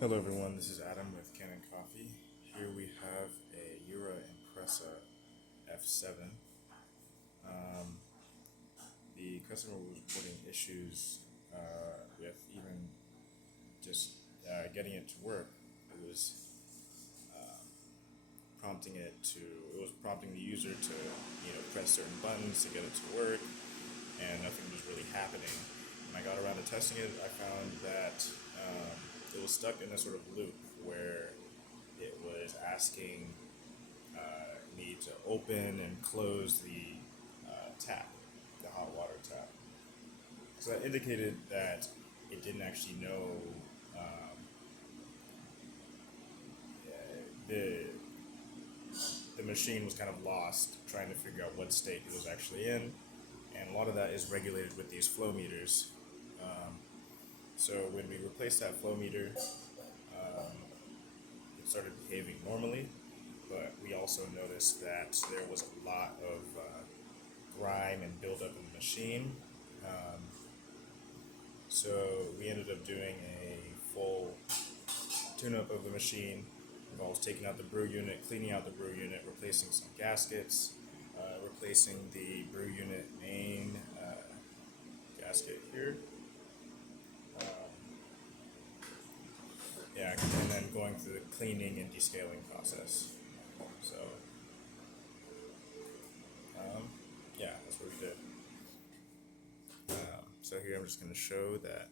Hello everyone, this is Adam with Kanen Coffee. Here we have a Jura Impressa F7. The customer was reporting issues with even just getting it to work. It was it was prompting the user to press certain buttons to get it to work, and nothing was really happening. When I got around to testing it, I found that it was stuck in a sort of loop where it was asking me to open and close the tap, the hot water tap. So that indicated that it didn't actually know um, the the machine was kind of lost trying to figure out what state it was actually in, and a lot of that is regulated with these flow meters. Um, so when we replaced that flow meter, it started behaving normally, but we also noticed that there was a lot of grime and buildup in the machine. Um, so we ended up doing a full tune-up of the machine. Involves taking out the brew unit, cleaning out the brew unit, replacing some gaskets, replacing the brew unit main gasket here. Yeah, and then going through the cleaning and descaling process. So, yeah, that's what we did. So here I'm just going to show that